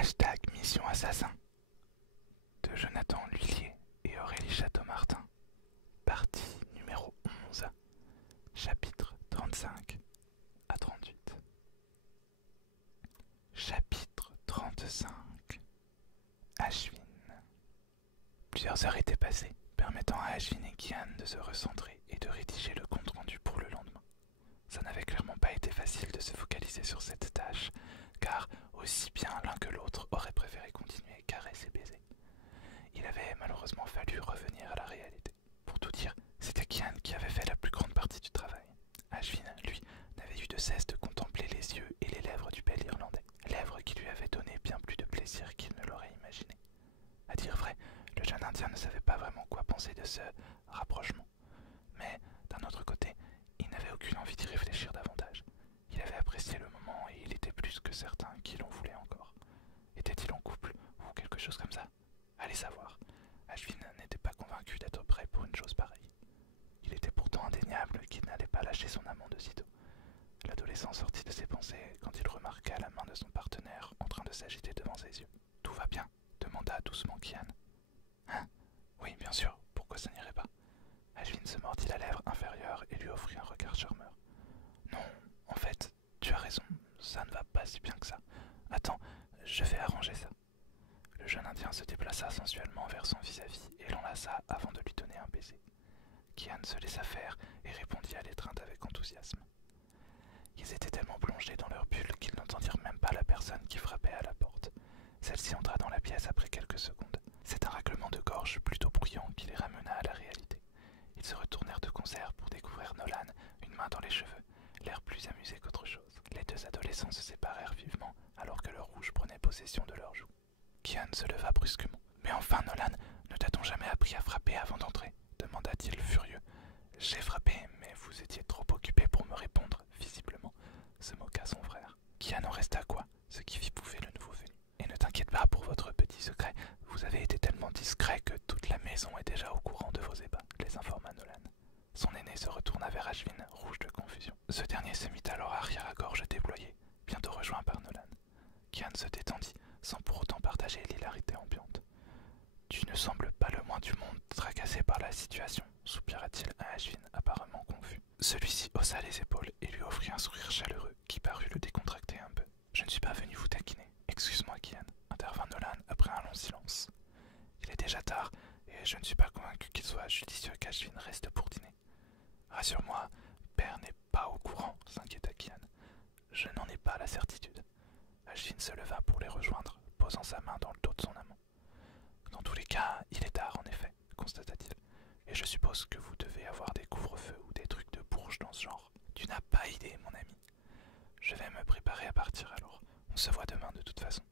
Hashtag Mission Assassin de Jonathan Lhuillier et Aurélie Château-Martin. Partie numéro 11, chapitre 35 à 38. Chapitre 35. Ashwin. Plusieurs heures étaient passées, permettant à Ashwin et Kian de se recentrer et de rédiger le compte-rendu pour le lendemain. Ça n'avait clairement pas été facile de se focaliser sur cette tâche, car aussi bien l'un que l'autre auraient préféré continuer caresser et baiser. Il avait malheureusement fallu revenir à la réalité. Pour tout dire, c'était Kian qui avait fait la plus grande partie du travail. Ashwin, lui, n'avait eu de cesse de contempler les yeux et les lèvres du bel Irlandais, lèvres qui lui avaient donné bien plus de plaisir qu'il ne l'aurait imaginé. À dire vrai, le jeune Indien ne savait pas vraiment quoi penser de ce rapprochement. Mais d'un autre côté, il n'avait aucune envie d'y réfléchir davantage. Il avait apprécié le moment et il était plus que certain qu'il en voulait encore. Était-il en couple ou quelque chose comme ça? Allez savoir. Ashwin n'était pas convaincu d'être prêt pour une chose pareille. Il était pourtant indéniable qu'il n'allait pas lâcher son amant de sitôt. L'adolescent sortit de ses pensées quand il remarqua la main de son partenaire en train de s'agiter devant ses yeux. « Tout va bien ?» demanda doucement Kian. « Hein? Oui, bien sûr, pourquoi ça n'irait pas ?» Ashwin se mordit la lèvre inférieure et lui offrit un regard charmeur. « Non, en fait, tu as raison, ça ne va pas si bien que ça. Attends, je vais arranger ça. » Le jeune Indien se déplaça sensuellement vers son vis-à-vis et l'enlaça avant de lui donner un baiser. Kian se laissa faire et répondit à l'étreinte avec enthousiasme. Ils étaient tellement plongés dans leur bulle qu'ils n'entendirent même pas la personne qui frappait à la porte. Celle-ci entra dans la pièce après quelques secondes. C'est un raclement de gorge plutôt bruyant qui les ramena à la réalité. Ils se retournèrent de concert pour découvrir Nolan, une main dans les cheveux, l'air plus amusé qu'autre chose. Les deux adolescents se séparèrent vivement alors que le rouge prenait possession de leurs joues. Kian se leva brusquement. « Mais enfin, Nolan, ne t'a-t-on jamais appris à frapper avant d'entrer ?» demanda-t-il furieux. « J'ai frappé, mais vous étiez trop occupé pour me répondre, visiblement, » se moqua son frère. Kian en resta quoi, ce qui fit pouffer le nouveau venu. « Et ne t'inquiète pas pour votre petit secret, vous avez été tellement discret que toute la maison est déjà au courant de vos ébats, » les informa Nolan. Son aîné se retourna vers Ashwin, rouge de confusion. Ce dernier se mit alors arrière à gorge déployée, bientôt rejoint par Nolan. Kian se détendit, sans pour autant partager l'hilarité ambiante. « Tu ne sembles pas le moins du monde tracassé par la situation, » soupira-t-il à Ashwin, apparemment confus. Celui-ci haussa les épaules et lui offrit un sourire chaleureux qui parut le décontracter un peu. « Je ne suis pas venu vous taquiner. Excuse-moi, Kian, » intervint Nolan après un long silence. « Il est déjà tard et je ne suis pas convaincu qu'il soit judicieux qu'Ashwin reste pour dîner. »« Rassure-moi, Père n'est pas au courant, » s'inquiéta Kian. « Je n'en ai pas la certitude. » Ashwin se leva pour les rejoindre, posant sa main dans le dos de son amant. « Dans tous les cas, il est tard en effet, » constata-t-il. « Et je suppose que vous devez avoir des couvre-feux ou des trucs de bourge dans ce genre. Tu n'as pas idée, mon ami. Je vais me préparer à partir alors. On se voit demain de toute façon. »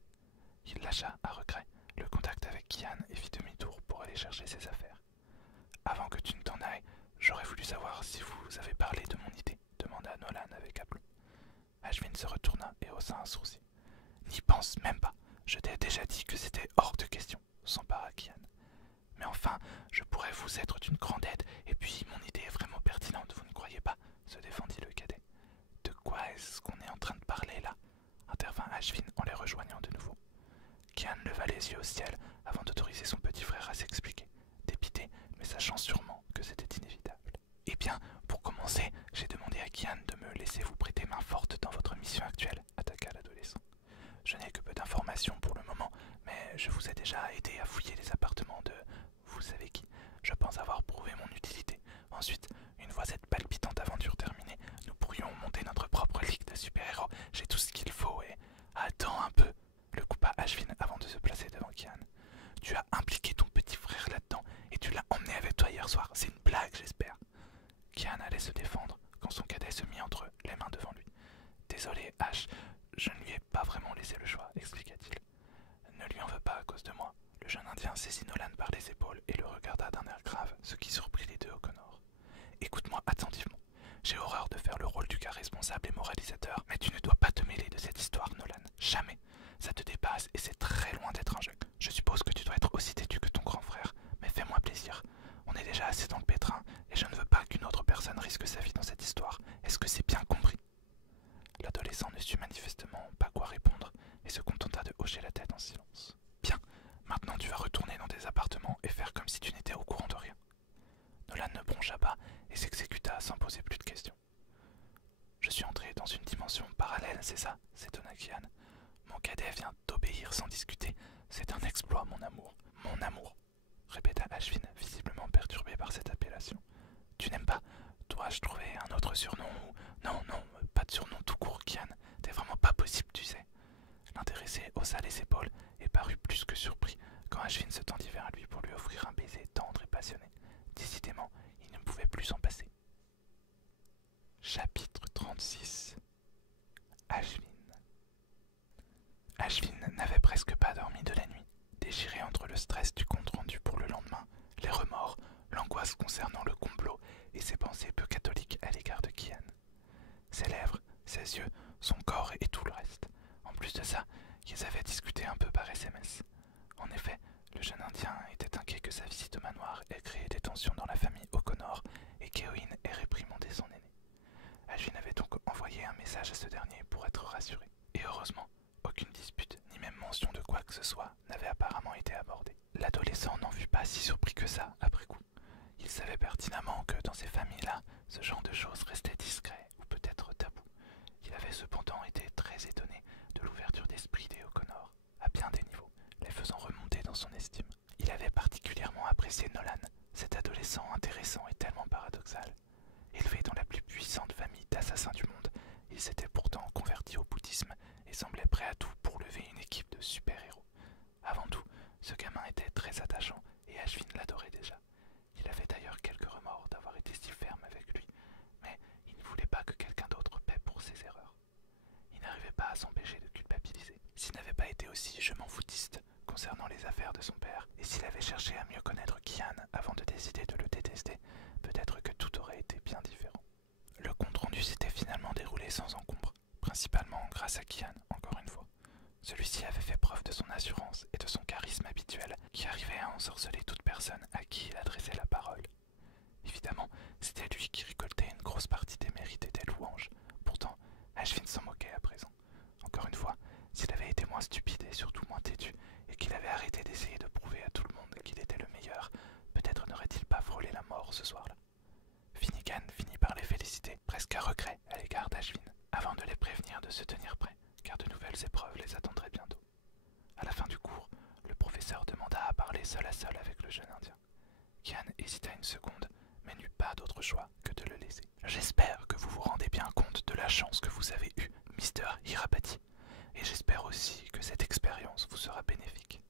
Il lâcha, à regret, le contact avec Kian et fit demi-tour pour aller chercher ses affaires. « Avant que tu ne t'en ailles, j'aurais voulu savoir si vous avez parlé de mon idée, » demanda Nolan avec aplomb. Ashwin se retourna et haussa un sourcil. « N'y pense même pas. Je t'ai déjà dit que c'était hors de question, » s'empara Kian. « Mais enfin, je pourrais vous être d'une grande aide, et puis mon idée est vraiment pertinente, vous ne croyez pas ?» se défendit le cadet. « De quoi est-ce qu'on est en train de parler là ?» intervint Ashwin en les rejoignant de nouveau. Kian leva les yeux au ciel avant d'autoriser son petit frère à s'expliquer, dépité, mais sachant sûrement que c'était inévitable. « Eh bien, pour commencer, j'ai demandé à Kian de me laisser vous prêter main forte dans votre mission actuelle, » attaqua l'adolescent. « Je n'ai que peu d'informations pour le moment, mais je vous ai déjà aidé à fouiller les appartements de vous savez qui. Je pense avoir prouvé mon utilité. Ensuite, une fois cette palpitante aventure terminée, nous pourrions monter notre propre ligue de super-héros. J'ai tout ce qu'il faut et... Attends un peu, le coupa Ashwin avant de se placer devant Kian. Tu as impliqué ton petit frère là-dedans et tu l'as emmené avec toi hier soir. C'est une blague, j'espère. Kian allait se défendre quand son cadet se mit entre eux, les mains devant lui. Désolé, Ash, je ne lui ai pas vraiment laissé le choix, expliqua-t-il. Ne lui en veux pas à cause de moi. Le jeune Indien saisit Nolan par les épaules et le regarda d'un air grave, ce qui surprit les deux O'Connor. Écoute-moi attentivement. J'ai horreur de faire le rôle du gars responsable et moralisateur, mais tu ne dois pas te mêler de cette histoire, Nolan. Jamais. Ça te dépasse et c'est très loin d'être un jeu. Je suppose que tu dois être aussi têtu que ton grand frère, mais fais-moi plaisir. On est déjà assez dans le pétrin et je ne veux pas qu'une autre personne risque sa vie dans cette histoire. Est-ce que c'est bien compris ? L'adolescent ne sut manifestement pas quoi répondre et se contenta de hocher la tête en silence. Bien, maintenant tu vas retourner dans tes appartements et faire comme si tu n'étais au courant de rien. Nolan ne broncha pas et s'exécuta sans poser plus de questions. Je suis entré dans une dimension parallèle, c'est ça, s'étonna Kian. Mon cadet vient d'obéir sans discuter. C'est un exploit, mon amour. Mon amour, répéta Ashwin, visiblement perturbé par cette appellation. Tu n'aimes pas? Dois-je trouver un autre surnom ou... Non, non, pas de surnom tout court, Kian. T'es vraiment pas possible, tu sais. L'intéressé haussa les épaules et parut plus que surpris quand Ashwin se tendit vers lui pour lui offrir un baiser tendre et passionné. Décidément, il ne pouvait plus s'en passer. Chapitre 36. Ashwin. Ashwin n'avait presque pas dormi de la nuit, déchiré entre le stress du compte-rendu pour le lendemain, les remords, l'angoisse concernant le complot et ses pensées peu catholiques à l'égard de Kian. Ses lèvres, ses yeux, son corps et tout le reste. En plus de ça, ils avaient discuté un peu par SMS. En effet, le jeune Indien était inquiet que sa visite au manoir ait créé des tensions dans la famille O'Connor et qu'Eowyn ait réprimandé son aîné. Ashwin avait donc envoyé un message à ce dernier pour être rassuré. Et heureusement, aucune dispute ni même mention de quoi que ce soit n'avait apparemment été abordée. L'adolescent n'en fut pas si surpris que ça après coup. Il savait pertinemment que dans ces familles-là, ce genre de choses restait discret ou peut-être tabou. Il avait cependant été très étonné de l'ouverture d'esprit des O'Connor, à bien des niveaux, les faisant remonter dans son estime. Il avait particulièrement apprécié Nolan, cet adolescent intéressant et tellement paradoxal. Élevé dans la plus puissante famille d'assassins du monde, il s'était pourtant converti au bouddhisme et semblait prêt à tout pour lever une équipe de super-héros. Avant tout, ce gamin était très attachant et Ashwin l'adorait déjà. Il avait d'ailleurs quelques remords d'avoir été si ferme avec lui, mais il ne voulait pas que quelqu'un d'autre paie pour ses erreurs. Il n'arrivait pas à s'empêcher de culpabiliser. S'il n'avait pas été aussi je m'en foutiste concernant les affaires de son père, et s'il avait cherché à mieux connaître Kian avant de décider de le détester, peut-être que tout aurait été bien différent. Le compte-rendu s'était finalement déroulé sans encombre, principalement grâce à Kian, encore une fois. Celui-ci avait fait preuve de son assurance et de son charisme habituel, qui arrivait à ensorceler toute personne à qui il adressait la parole. Évidemment, c'était lui qui récoltait une grosse partie des mérites et des louanges. Pourtant, Ashwin s'en moquait à présent. Encore une fois, s'il avait été moins stupide et surtout moins têtu, et qu'il avait arrêté d'essayer de prouver à tout le monde qu'il était le meilleur, peut-être n'aurait-il pas frôlé la mort ce soir-là. Finnegan finit par les féliciter, presque à regret à l'égard d'Ashwin, avant de les prévenir de se tenir prêts, car de nouvelles épreuves les attendraient bientôt. À la fin du cours, le professeur demanda à parler seul à seul avec le jeune Indien. Kian hésita une seconde, mais n'eut pas d'autre choix que de le laisser. « J'espère que vous vous rendez bien compte de la chance que vous avez eue, Mr. Hirapati, et j'espère aussi que cette expérience vous sera bénéfique. »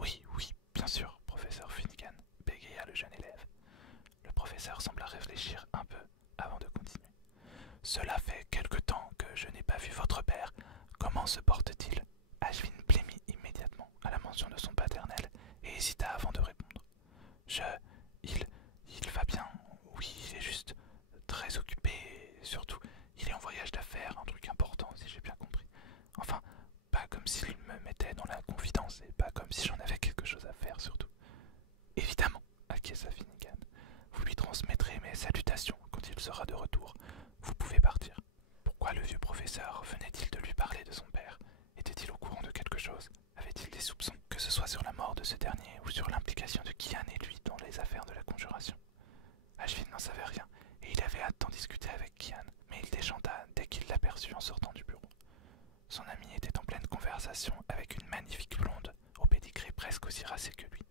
Oui, bien sûr, professeur Finnegan, bégaya le jeune élève. Le professeur sembla réfléchir un peu avant de continuer. « Cela fait quelque temps que je n'ai pas vu votre père. Comment se porte-t-il » Ashwin blêmit immédiatement à la mention de son paternel et hésita avant de répondre. Il va bien. Oui, il est juste très occupé et surtout, il est en voyage d'affaires, un truc important si j'ai bien compris. Enfin, pas comme s'il me mettait dans la confidence et pas comme si j'en avais quelque chose à faire surtout. Évidemment, acquiesça Finnegan. Vous lui transmettrez mes salutations quand il sera de retour. Vous pouvez partir. Pourquoi le vieux professeur venait-il de lui parler de son père? Était-il au courant de quelque chose? Avait-il des soupçons, que ce soit sur la mort de ce dernier ou sur l'implication de Kian et lui dans les affaires de la conjuration? Ashwin n'en savait rien et il avait hâte d'en discuter avec Kian, mais il déchanta dès qu'il l'aperçut en sortant du bureau. Son ami était en pleine conversation avec une magnifique blonde, au pédigré presque aussi racé que lui,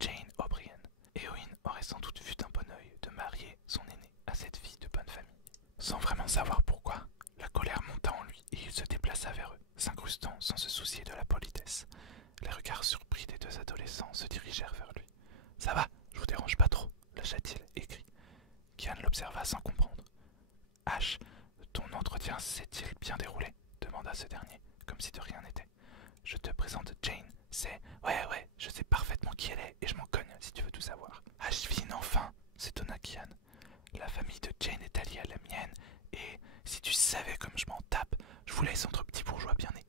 Jane O'Brien. Eowyn aurait sans doute vu d'un bon œil de marier son aîné à cette fille de bonne famille. Sans vraiment savoir pourquoi, la colère monta en lui et il se déplaça vers eux, s'incrustant sans se soucier de la politesse. Les regards surpris des deux adolescents se dirigèrent vers lui. « Ça va, je vous dérange pas trop ?» lâcha-t-il écrit. Kian l'observa sans comprendre. « Ash, ton entretien s'est-il bien déroulé ?» demanda ce dernier, comme si de rien n'était. « Je te présente Jane, c'est... Ouais, je sais parfaitement qui elle est et je m'en cogne si tu veux tout savoir. »« Ashwin, enfin !» s'étonna Kian. « La famille de Jane est alliée à la mienne et si tu savais comme je m'en tape, je vous laisse entre petits bourgeois bien nés. »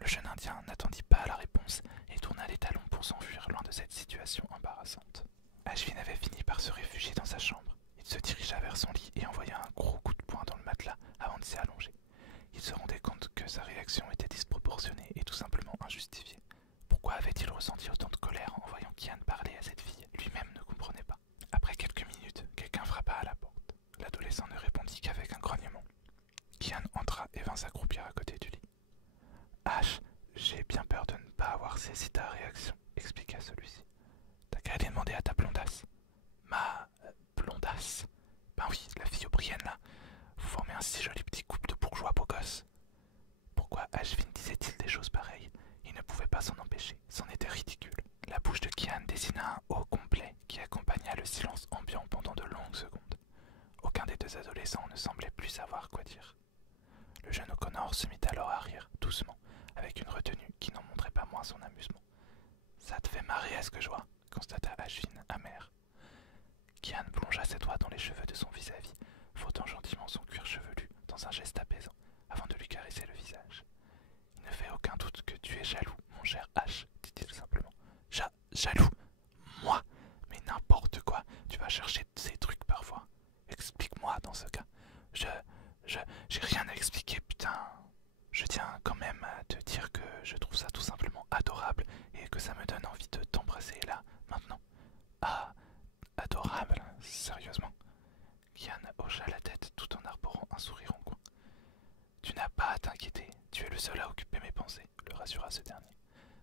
Le jeune Indien n'attendit pas la réponse et tourna les talons pour s'enfuir loin de cette situation embarrassante. Ashwin avait fini par se réfugier dans sa chambre. Il se dirigea vers son lit et envoya un gros coup de poing dans le matelas avant de s'y allonger. Il se rendait compte que sa réaction était disproportionnée et tout simplement dessina un O complet qui accompagna le silence ambiant pendant de longues secondes. Aucun des deux adolescents ne semblait plus savoir quoi dire. Le jeune O'Connor se mit alors à rire, doucement, avec une retenue qui n'en montrait pas moins son amusement. « Ça te fait marrer à ce que je vois », constata Ashwin, amer. Kian plongea ses doigts dans les cheveux de son vis-à-vis, frottant gentiment son cuir chevelu dans un geste apaisant, avant de lui caresser le visage. « Il ne fait aucun doute que tu es jaloux, mon cher H, dit-il simplement. Jaloux? Moi? Mais n'importe quoi, tu vas chercher ces trucs parfois. Explique-moi dans ce cas. J'ai rien à expliquer, putain. Je tiens quand même à te dire que je trouve ça tout simplement adorable et que ça me donne envie de t'embrasser là, maintenant. Ah, adorable, sérieusement. Kian hocha la tête tout en arborant un sourire en coin. Tu n'as pas à t'inquiéter, tu es le seul à occuper mes pensées, le rassura ce dernier.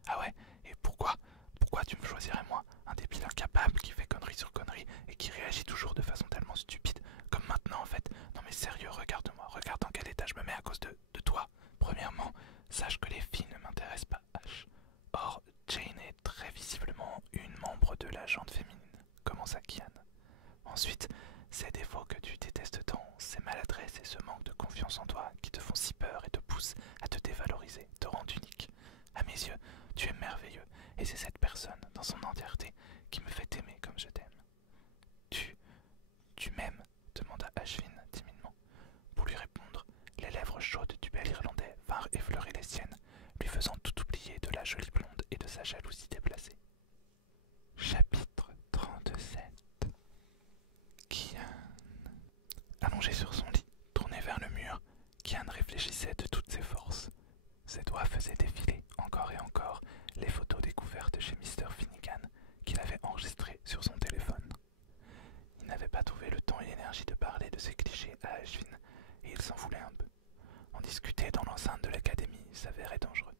Ah ouais, et pourquoi? Pourquoi tu me choisirais moi, un débile incapable qui fait connerie sur connerie et qui réagit toujours de façon tellement stupide, comme maintenant en fait? Non mais sérieux, regarde-moi, regarde dans quel état je me mets à cause de toi. Premièrement, sache que les filles ne m'intéressent pas, H. Or, Jane est très visiblement une membre de la gente féminine, commença Kian. Ensuite, ces défauts que tu détestes tant, ces maladresses et ce manque de confiance en toi qui te font si peur et te poussent à te dévaloriser, te rendent unique. À mes yeux, tu es merveilleux, et c'est cette personne, dans son entièreté, qui me fait aimer comme je t'aime. Tu m'aimes? Demanda Ashwin timidement. Pour lui répondre, les lèvres chaudes du bel Irlandais vinrent effleurer les siennes, lui faisant tout oublier de la jolie blonde et de sa jalousie déplacée. Chapitre 37. Kian. Allongé sur son lit, tourné vers le mur, Kian réfléchissait de toutes ses forces. Ses doigts faisaient défiler, encore et encore, les photos découvertes chez Mr. Finnegan, qu'il avait enregistrées sur son téléphone. Il n'avait pas trouvé le temps et l'énergie de parler de ces clichés à Ashwin, et il s'en voulait un peu. En discuter dans l'enceinte de l'académie s'avérait dangereux.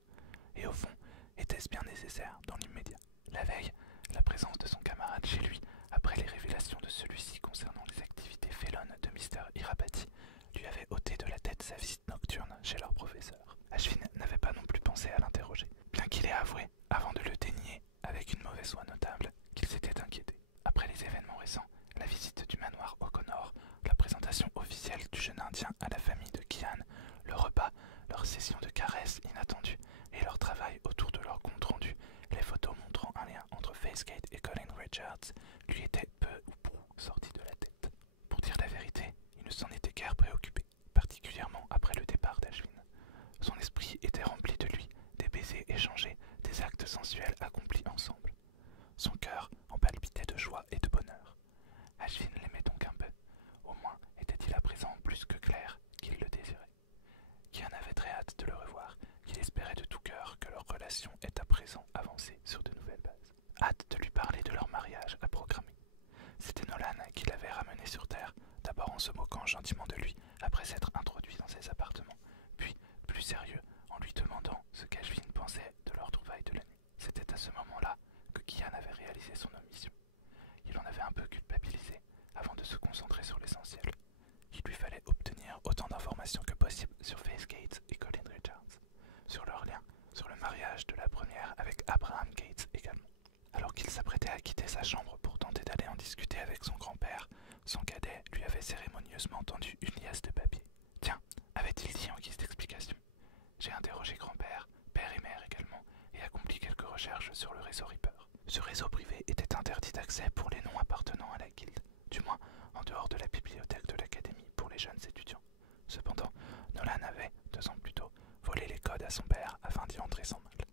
Et au fond, était-ce bien nécessaire dans l'immédiat? La veille, la présence de son camarade chez lui, après les révélations de celui-ci concernant les activités félonnes de Mr. Irabati, lui avait ôté de la tête sa visite nocturne chez leur professeur. Ashwin n'avait pas non plus pensé à l'interroger, bien qu'il ait avoué, avant de le dénier, avec une mauvaise foi notable, qu'il s'était inquiété. Après les événements récents, la visite du manoir O'Connor, la présentation officielle du jeune Indien à la famille de Kian, le repas, leur session de caresses inattendue et leur travail autour de leur compte rendu, les photos montrant un lien entre Facegate et Colin Richards, lui étaient peu ou prou sortis de la tête. Pour dire la vérité, il ne s'en était guère préoccupé, particulièrement après le départ d'Ashwin. Son esprit était rempli de lui, des baisers échangés, des actes sensuels accomplis ensemble. Son cœur en palpitait de joie et de bonheur. Ashwin l'aimait donc un peu. Au moins était-il à présent plus que clair qu'il le désirait. Kian avait très hâte de le revoir, qu'il espérait de tout cœur que leur relation ait à présent avancé sur de nouvelles bases. Hâte de lui parler de leur mariage à programmer. C'était Nolan qui l'avait ramené sur Terre, d'abord en se moquant gentiment de lui après s'être introduit dans ses appartements, puis, plus sérieux, en lui demandant ce qu'Ashwin pensait de leur trouvaille de la nuit. C'était à ce moment-là que Kian avait réalisé son omission. Il en avait un peu culpabilisé avant de se concentrer sur l'essentiel. Il lui fallait obtenir autant d'informations que possible sur Facegate et Colin Richards, sur leur lien, sur le mariage de la première avec Abraham Gates également. Alors qu'il s'apprêtait à quitter sa chambre pour tenter d'aller en discuter avec son grand-père, son cadet lui avait cérémonieusement tendu une liasse de papier. « Tiens, avait-il dit en guise d'explication. J'ai interrogé grand-père, père et mère également, et accompli quelques recherches sur le réseau Reaper. Ce réseau privé était interdit d'accès pour les non appartenant à la guilde, du moins en dehors de la bibliothèque de l'académie pour les jeunes étudiants. Cependant, Nolan avait, 2 ans plus tôt, volé les codes à son père afin d'y entrer sans mal.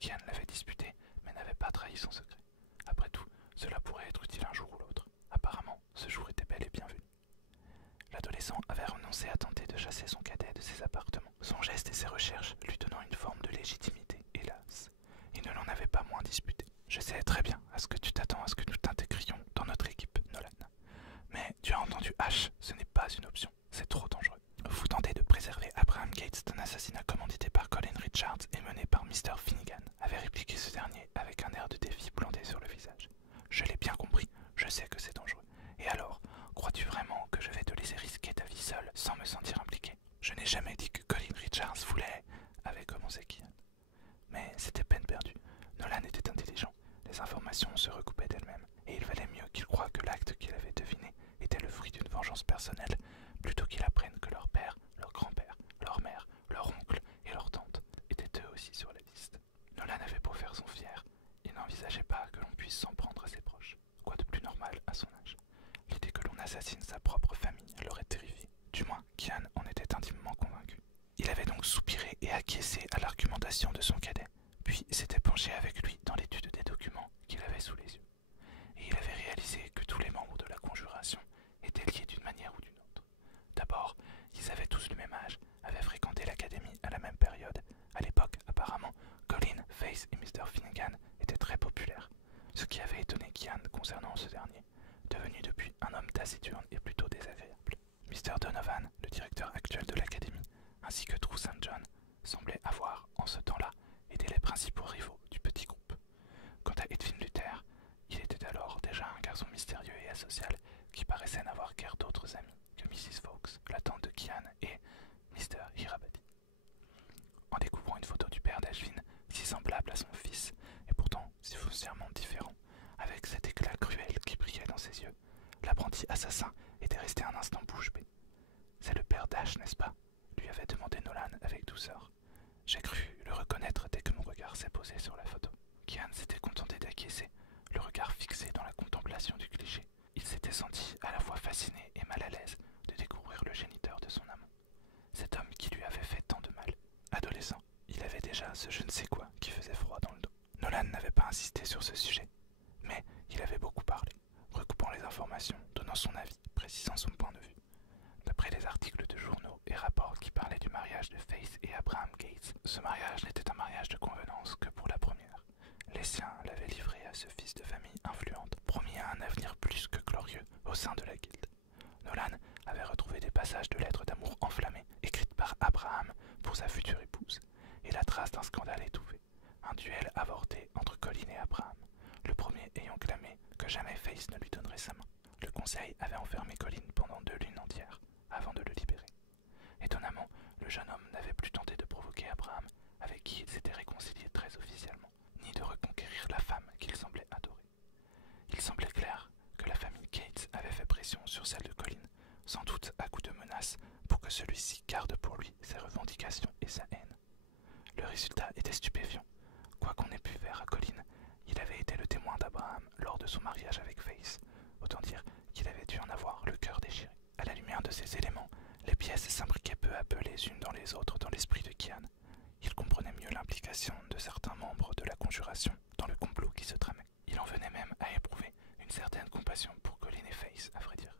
Kian l'avait disputé, mais n'avait pas trahi son secret. Après tout, cela pourrait être utile un jour ou l'autre. Apparemment, ce jour était bel et bienvenu. L'adolescent avait renoncé à tenter de chasser son cadet de ses appartements, son geste et ses recherches lui donnant une forme de légitimité, hélas. Il ne l'en avait pas moins disputé. Je sais très bien à ce que tu t'attends à ce que nous t'intégrions dans notre équipe, Nolan. Mais tu as entendu H, ce n'est pas une option, c'est trop dangereux. Vous tentez de préserver Abraham Gates d'un assassinat commandité par Colin Richards et mené par Mr. Finnegan, avait répliqué ce dernier avec un air de défi planté sur le visage. Je l'ai bien compris, je sais que c'est dangereux. Et alors, crois-tu vraiment que je vais te laisser risquer ta vie seule sans me sentir impliqué? Je n'ai jamais dit que Colin Richards voulait... avait commencé Kian. Mais c'était peine perdue. Nolan était intelligent. Les informations informations se recoupaient d'elles-mêmes, et il valait mieux qu'ils croient que l'acte qu'il avait deviné était le fruit d'une vengeance personnelle, plutôt qu'ils apprennent que leur père, leur grand-père, leur mère, leur oncle et leur tante étaient eux aussi sur la liste. Nolan avait beau faire son fier, il n'envisageait pas que l'on puisse s'en prendre à ses proches. Quoi de plus normal à son âge? L'idée que l'on assassine sa propre famille l'aurait terrifié. Du moins, Kian en était intimement convaincu. Il avait donc soupiré et acquiescé à l'argumentation de son cadet, puis s'était penché avec lui dans l'étude des documents qu'il avait sous les yeux. Et il avait réalisé que tous les membres de la conjuration étaient liés d'une manière ou d'une autre. D'abord, ils avaient tous le même âge, avaient fréquenté l'académie à la même période. À l'époque, apparemment, Colin, Faith et Mr. Finnegan étaient très populaires, ce qui avait étonné Kian concernant ce dernier, devenu depuis un homme taciturne et plutôt désagréable. Mr. Donovan, le directeur actuel de l'académie, ainsi que Drew St. John, semblaient avoir, en ce temps-là, été les principaux rivaux du petit groupe. Quant à Edwin Luther, il était alors déjà un garçon mystérieux et asocial qui paraissait n'avoir guère d'autres amis que Mrs. Fawkes, la tante de Kian, et Mr. Hirabadi. En découvrant une photo du père d'Ashvin, si semblable à son fils, et pourtant si foncièrement différent, avec cet éclat cruel qui brillait dans ses yeux, l'apprenti assassin était resté un instant bouche bée. « C'est le père d'Ash, n'est-ce pas ?» lui avait demandé Nolan avec douceur. J'ai cru le reconnaître dès que mon regard s'est posé sur la photo. Kian s'était contenté d'acquiescer, le regard fixé dans la contemplation du cliché. Il s'était senti à la fois fasciné et mal à l'aise de découvrir le géniteur de son amant. Cet homme qui lui avait fait tant de mal. Adolescent, il avait déjà ce je ne sais quoi qui faisait froid dans le dos. Nolan n'avait pas insisté sur ce sujet, mais il avait beaucoup parlé, recoupant les informations, donnant son avis, précisant son point de vue. D'après les articles de journaux et rapports qui parlaient du mariage de Faith et Abraham Gates, ce mariage n'était un mariage de convenance que pour la première. Les siens l'avaient livré à ce fils de famille influente, promis à un avenir plus que glorieux au sein de la guilde. Nolan avait retrouvé des passages de lettres d'amour enflammées, écrites par Abraham pour sa future épouse, et la trace d'un scandale étouffé, un duel avorté entre Colin et Abraham, le premier ayant clamé que jamais Faith ne lui donnerait sa main. Le conseil avait enfermé Colin pendant 2 lunes entières, avant de le libérer. Étonnamment, le jeune homme n'avait plus tenté de provoquer Abraham, avec qui il s'était réconcilié très officiellement, ni de reconquérir la femme qu'il semblait adorer. Il semblait clair que la famille Gates avait fait pression sur celle de Colin, sans doute à coup de menaces, pour que celui-ci garde pour lui ses revendications et sa haine. Le résultat était stupéfiant. Quoi qu'on ait pu faire à Colin, il avait été le témoin d'Abraham lors de son mariage avec Faith. Autant dire qu'il avait dû en avoir le cœur déchiré. À la lumière de ces éléments, les pièces s'imbriquaient peu à peu les unes dans les autres dans l'esprit de Kian. Il comprenait mieux l'implication de certains membres de la conjuration dans le complot qui se tramait. Il en venait même à éprouver une certaine compassion pour Colin et Faith, à vrai dire.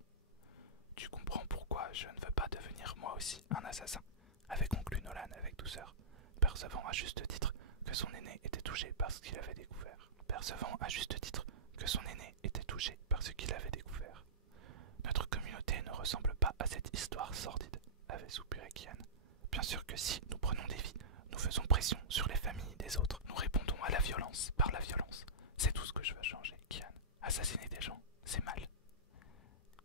« Tu comprends pourquoi je ne veux pas devenir moi aussi un assassin ?» avait conclu Nolan avec douceur, percevant à juste titre que son aîné était touché par ce qu'il avait découvert. Notre communauté ne ressemble pas à cette histoire sordide, avait soupiré Kian. Bien sûr que si nous prenons des vies, nous faisons pression sur les familles des autres, nous répondons à la violence par la violence. C'est tout ce que je veux changer, Kian. Assassiner des gens, c'est mal.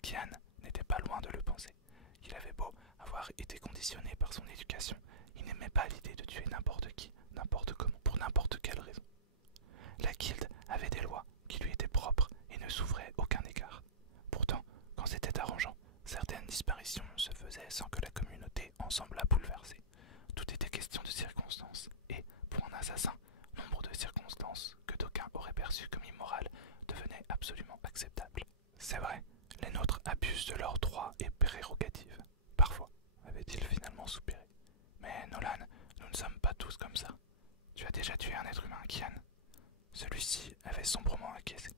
Kian n'était pas loin de le penser. Il avait beau avoir été conditionné par son éducation, il n'aimait pas l'idée de tuer n'importe qui, n'importe comment, pour n'importe quelle raison. La guilde avait des lois qui lui étaient propres et ne s'ouvraient aucun écart. Pourtant, quand c'était arrangeant, certaines disparitions se faisaient sans que la communauté en semblât bouleversée. Tout était question de circonstances, et, pour un assassin, nombre de circonstances que d'aucuns auraient perçues comme immorales devenaient absolument acceptables. C'est vrai, les nôtres abusent de leurs droits et prérogatives. Parfois, avait-il finalement soupiré. Mais Nolan, nous ne sommes pas tous comme ça. Tu as déjà tué un être humain, Kian. Celui-ci avait sombrement acquiescé.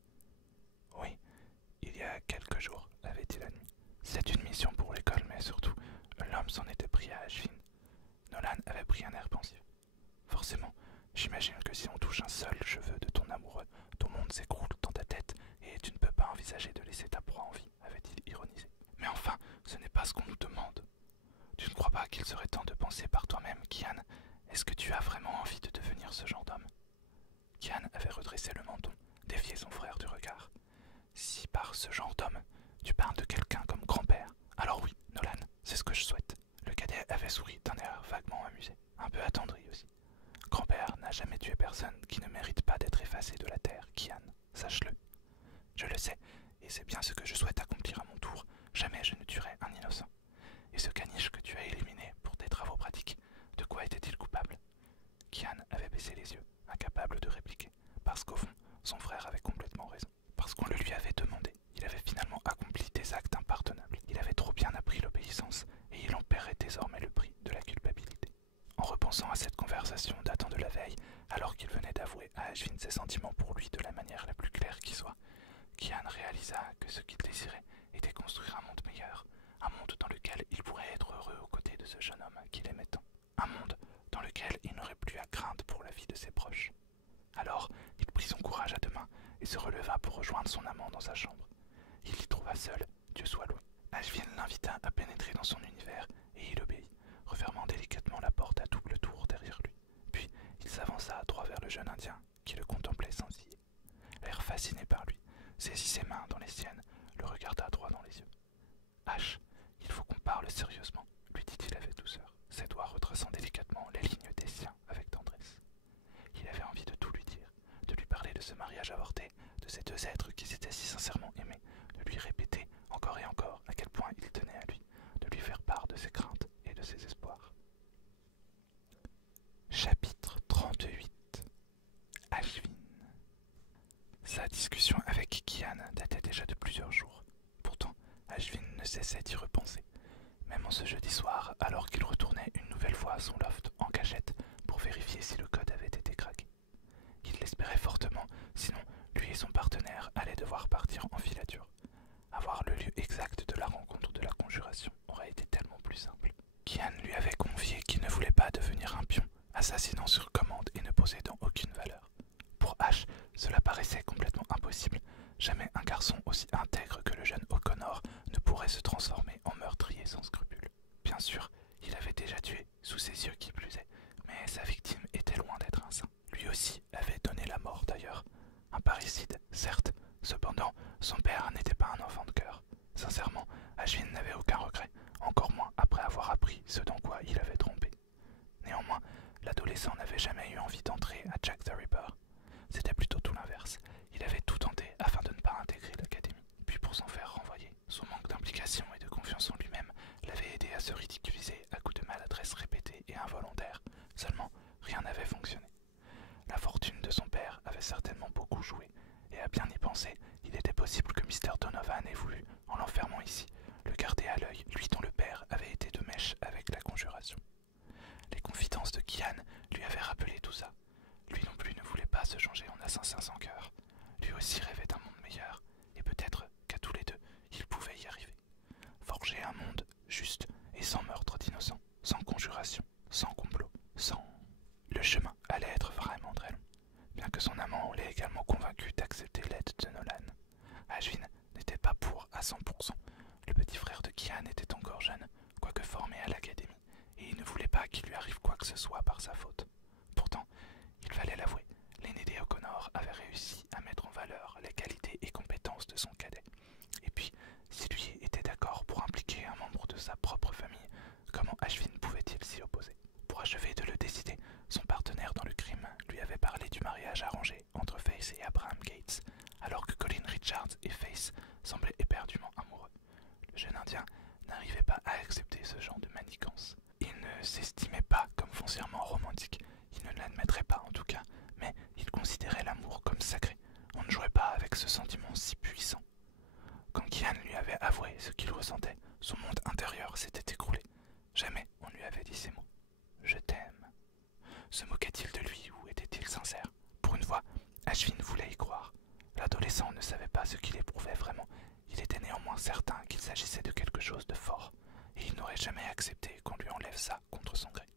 Oui, il y a quelques jours, avait-il admis. C'est une mission pour l'école, mais surtout, l'homme s'en était pris à Ashvin. Nolan avait pris un air pensif. Forcément, j'imagine que si on touche un seul cheveu de ton amoureux, ton monde s'écroule dans ta tête et tu ne peux pas envisager de laisser ta proie en vie, avait-il ironisé. Mais enfin, ce n'est pas ce qu'on nous demande. Tu ne crois pas qu'il serait temps de penser par toi-même, Kian? Est-ce que tu as vraiment envie de devenir ce genre d'homme? Kian avait redressé le menton, défié son frère du regard. Si par ce genre d'homme, tu parles de quelqu'un comme grand-père, alors oui, Nolan, c'est ce que je souhaite. Le cadet avait souri d'un air vaguement amusé, un peu attendri aussi. Grand-père n'a jamais tué personne qui ne mérite pas d'être effacé de la terre, Kian. sache-le. Je le sais, et c'est bien ce que je souhaite accomplir à mon tour. Jamais je ne tuerai un innocent. Et ce caniche que tu as éliminé pour tes travaux pratiques, de quoi était-il coupable? Kian avait baissé les yeux, incapable de répliquer, parce qu'au fond, son frère avait complètement raison. Parce qu'on le lui avait demandé, il avait finalement accompli des actes impardonnables. Il avait trop bien appris l'obéissance, et il en paierait désormais le prix de la culpabilité. En repensant à cette conversation datant de la veille, alors qu'il venait d'avouer à Ashvin ses sentiments pour lui de la manière la plus claire qui soit, Kian réalisa que ce qu'il désirait était construire un monde meilleur, un monde dans lequel il pourrait être heureux aux côtés de ce jeune homme qu'il aimait tant, un monde dans lequel il n'aurait plus à craindre pour la vie de ses proches. Alors, il prit son courage à deux mains et se releva pour rejoindre son amant dans sa chambre. Il l'y trouva seul, Dieu soit loué. Ashvin l'invita à pénétrer dans son univers et il obéit, refermant délicatement la porte à double tour derrière lui. Puis, il s'avança à droit vers le jeune Indien qui le contemplait sans ciller. L'air fasciné par lui, saisit ses mains dans les siennes, le regarda droit dans les yeux. « Ash, il faut qu'on parle sérieusement, » lui dit-il avec douceur, ses doigts retraçant délicatement les lignes des siens avec tendresse. Il avait envie de tout lui dire, de lui parler de ce mariage avorté, de ces deux êtres qui s'étaient si sincèrement aimés, de lui répéter encore et encore à quel point il tenait à lui, de lui faire part de ses craintes et de ses espoirs. Chapitre 38. Ashvin. Sa discussion avec Kian datait déjà de plusieurs jours. Pourtant, Ashvin ne cessait d'y repenser. Même en ce jeudi soir, alors qu'il retournait une nouvelle fois à son loft en cachette pour vérifier si le code avait été craqué. Il l'espérait fortement, sinon lui et son partenaire allaient devoir partir en filature. Avoir le lieu exact de la rencontre de la conjuration aurait été tellement plus simple. Kian lui avait confié qu'il ne voulait pas devenir un pion, assassinant sur commande et ne possédant aucune valeur. Pour Ash, cela paraissait complètement impossible. Jamais un garçon aussi intègre que le jeune O'Connor ne pourrait se transformer en meurtrier sans scrupules. Bien sûr, il avait déjà tué, sous ses yeux qui plus est, mais sa victime était loin d'être un saint. Lui aussi avait donné la mort d'ailleurs. Un parricide, certes, cependant, son père n'était pas un enfant de cœur. Sincèrement, Ashvin n'avait aucun regret, encore moins après avoir appris ce dans quoi il avait trompé. Néanmoins, l'adolescent n'avait jamais eu envie d'entrer à Jack the Ripper. C'était plutôt tout l'inverse. Il avait tout tenté afin de ne pas intégrer l'académie. Puis pour s'en faire renvoyer, son manque d'implication et de confiance en lui-même l'avait aidé à se ridiculiser à coups de maladresse répétée et involontaire. Seulement, rien n'avait fonctionné. La fortune de son père avait certainement beaucoup joué, et à bien y penser, il était possible que Mr. Donovan ait voulu, en l'enfermant ici, le garder à l'œil, lui dont le père avait été de mèche avec la conjuration. Les confidences de Kian lui avaient rappelé tout ça. Lui non plus ne voulait pas se changer en assassin sans cœur. Lui aussi rêvait d'un monde meilleur, et peut-être qu'à tous les deux, ils pouvaient y arriver. Forger un monde juste et sans meurtre d'innocents, sans conjuration, sans complot, sans... Le chemin allait être vraiment très long, bien que son amant l'ait également convaincu d'accepter l'aide de Nolan. Ashvin n'était pas pour à 100%. Le petit frère de Kian était encore jeune, quoique formé à l'académie, et il ne voulait pas qu'il lui arrive quoi que ce soit par sa faute. Pourtant, il fallait l'avouer, l'aîné des O'Connor avait réussi à mettre en valeur les qualités et compétences de son cadet. Et puis, si lui était d'accord pour impliquer un membre de sa propre famille, comment Ashvin pouvait-il s'y opposer? Pour achever de le décider, son partenaire dans le crime lui avait parlé du mariage arrangé entre Faith et Abraham Gates, alors que Colin Richards et Faith semblaient éperdument amoureux. Le jeune Indien n'arrivait pas à accepter ce genre de manigance. Il ne s'estimait pas comme foncièrement romantique, il ne l'admettrait pas en tout cas, mais il considérait l'amour comme sacré. On ne jouait pas avec ce sentiment si puissant. Quand Kian lui avait avoué ce qu'il ressentait, son monde intérieur s'était écroulé. Jamais on lui avait dit ces mots. « Je t'aime ». Se moquait-il de lui ou était-il sincère? Pour une fois, Ashvin voulait y croire. L'adolescent ne savait pas ce qu'il éprouvait vraiment. Il était néanmoins certain qu'il s'agissait de quelque chose de fort, et il n'aurait jamais accepté qu'on lui enlève ça contre son gré.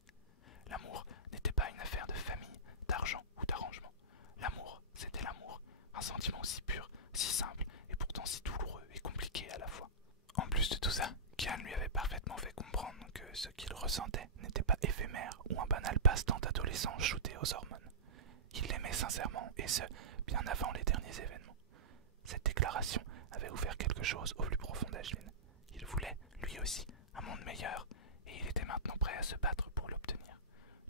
L'amour n'était pas une affaire de famille, d'argent ou d'arrangement. L'amour, c'était l'amour, un sentiment si pur, si simple, et pourtant si douloureux et compliqué à la fois. En plus de tout ça, Kian lui avait parfaitement fait comprendre que ce qu'il ressentait n'était pas éphémère ou un banal passe-temps d'adolescent shooté aux hormones. Il l'aimait sincèrement, et ce, bien avant les derniers événements. Cette déclaration avait ouvert quelque chose au plus profond d'Ashvin. Il voulait, lui aussi, un monde meilleur, et il était maintenant prêt à se battre pour l'obtenir.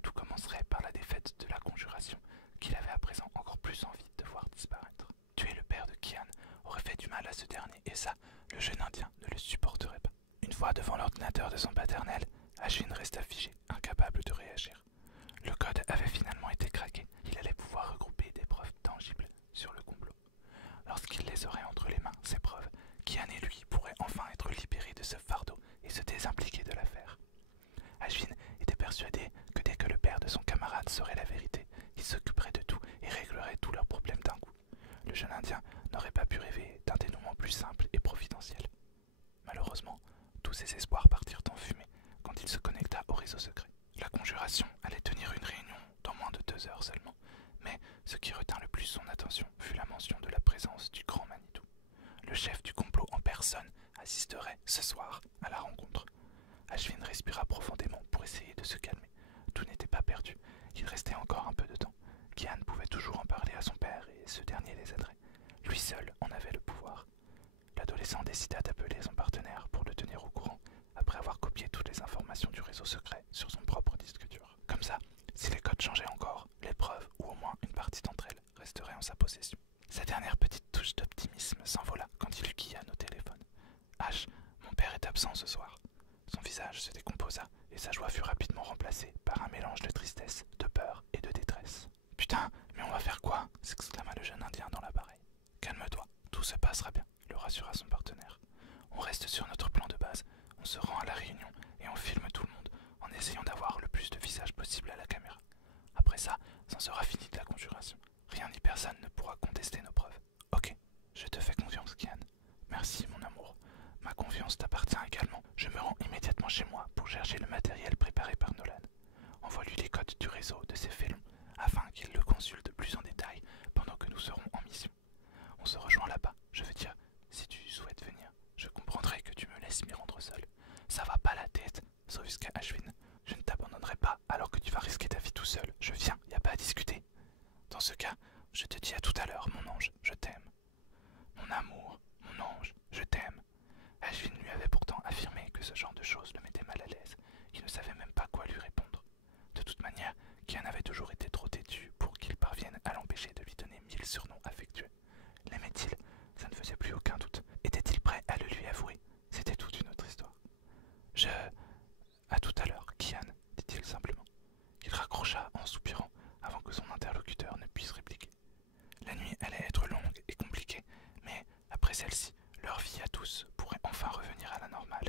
Tout commencerait par la défaite de la conjuration, qu'il avait à présent encore plus envie de voir disparaître. Tuer le ce dernier, et ça, le jeune Indien ne le supporterait pas. Une fois devant l'ordinateur de son paternel, Ashwin resta figé, incapable de réagir. Le code avait finalement été craqué. Il allait pouvoir regrouper des preuves tangibles sur le complot. Lorsqu'il les aurait entre les mains, ces preuves, Kian et lui pourraient enfin être libérés de ce fardeau et se désimpliquer de l'affaire. Ashwin était persuadé que dès que le père de son camarade saurait la vérité, il s'occuperait de tout et réglerait tous leurs problèmes d'un coup. Le jeune Indien n'aurait pas pu rêver d'un dénouement plus simple et providentiel. Malheureusement, tous ses espoirs partirent en fumée quand il se connecta au réseau secret. La conjuration allait tenir une réunion dans moins de 2 heures seulement, mais ce qui retint le plus son attention fut la mention de la présence du grand Manitou. Le chef du complot en personne assisterait ce soir à la rencontre. Ashwin respira profondément pour essayer de se calmer. Tout n'était pas perdu, il restait encore un peu de temps. Kian pouvait toujours en parler à son père et ce dernier les aiderait. Lui seul en avait le pouvoir. L'adolescent décida d'appeler son partenaire pour le tenir au courant, après avoir copié toutes les informations du réseau secret sur son propre disque dur. Comme ça, si les codes changeaient encore, les preuves, ou au moins une partie d'entre elles, resteraient en sa possession. Sa dernière petite touche d'optimisme s'envola quand il eut Kian au téléphone. « H, mon père est absent ce soir. » Son visage se décomposa et sa joie fut rapidement remplacée par un mélange de tristesse, de peur et de détresse. « Putain, mais on va faire quoi ?» s'exclama le jeune Indien dans l'appareil. « Calme-toi, tout se passera bien, » le rassura son partenaire. « On reste sur notre plan de base, on se rend à la réunion et on filme tout le monde en essayant d'avoir le plus de visages possible à la caméra. Après ça, c'en sera fini de la conjuration. Rien ni personne ne pourra contester nos preuves. Ok, je te fais confiance, Kian. Merci, mon amour. Ma confiance t'appartient également. Je me rends immédiatement chez moi pour chercher le matériel préparé par Nolan. Envoie-lui les codes du réseau de ses félons afin qu'il le consulte plus en détail pendant que nous serons en mission. On se rejoint là-bas, je veux dire, si tu souhaites venir, je comprendrai que tu me laisses m'y rendre seul. Ça va pas la tête, s'offusqua Ashwin. Je ne t'abandonnerai pas alors que tu vas risquer ta vie tout seul. Je viens, y a pas à discuter. Dans ce cas, je te dis à tout à l'heure, mon ange, je t'aime. Mon amour, mon ange, je t'aime. Ashwin lui avait pourtant affirmé que ce genre de choses le mettait mal à l'aise. Il ne savait même pas quoi lui répondre. De toute manière, Kian avait toujours été trop têtu pour qu'il parvienne à l'empêcher de lui donner 1000 surnoms affectueux. L'aimait-il? Ça ne faisait plus aucun doute. Était-il prêt à le lui avouer? C'était toute une autre histoire. À tout à l'heure, Kian, dit-il simplement. Il raccrocha en soupirant avant que son interlocuteur ne puisse répliquer. La nuit allait être longue et compliquée, mais après celle-ci, leur vie à tous pourrait enfin revenir à la normale